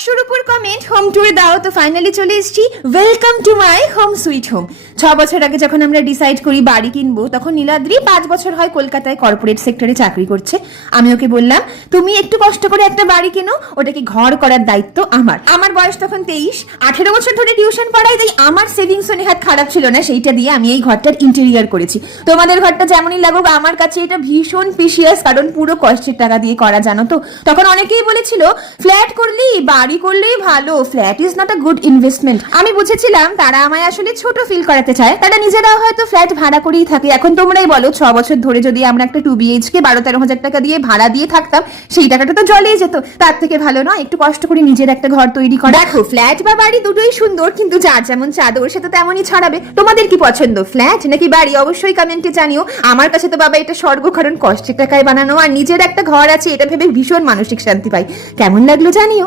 100-র উপর comment, home ট্যুরে দাও, তো ফাইনালি চলে এসেছি। Welcome to my home sweet home. 6 বছর আগে যখন আমরা ডিসাইড করি বাড়ি কিনবো, তখন নীলাদ্রি 5 বছর হয় কলকাতায় কর্পোরেট সেক্টরে চাকরি করছে। আমি ওকে বললাম, তুমি একটু কষ্ট করে একটা বাড়ি কেনো, ওটাকে ঘর করার দায়িত্ব আমার। আমার বয়স তখন 23, 18 বছর ধরে টিউশন পড়াই, তাই আমার সেভিংসও নেহাত খারাপ ছিল না। সেইটা দিয়ে আমি এই ঘরটার ইন্টেরিয়ার করেছি। তোমাদের ঘরটা যেমনই লাগুক, আমার কাছে এটা ভীষণ প্রিশিয়াস, কারণ পুরো কষ্টের টাকা দিয়ে করা, জানো তো। তখন অনেকেই বলেছিল ফ্ল্যাট করলেই বাড়ি করলেই ভালো, flat is not a good investment. আমি বুঝেছিলাম তারা আমায় আসলে ছোট ফিল করাতে চায়, তারা নিজেরাও হয়তো ফ্ল্যাট ভাড়া করেই থাকে। এখন তোমরাই বলো, 6 বছর ধরে যদি আমরা একটা 2 BHK 12-13 হাজার টাকা দিয়ে ভাড়া দিয়ে থাকতাম, সেই টাকাটা তো জলেই যেত। তার থেকে ভালো নয় একটু কষ্ট করে নিজের একটা ঘর তৈরি করা। দেখো, ফ্ল্যাট বা বাড়ি দুটোই সুন্দর, কিন্তু যার যেমন চাদর সে তো তেমনই ছড়াবে। তোমাদের কি পছন্দ, ফ্ল্যাট নাকি বাড়ি? অবশ্যই কমেন্টে জানিও। আমার কাছে তো বাবা এটা স্বর্গ, কারণ কষ্টের টাকায় বানানো আর নিজের একটা ঘর আছে, এটা ভেবে ভীষণ মানসিক শান্তি পাই। কেমন লাগলো জানিও।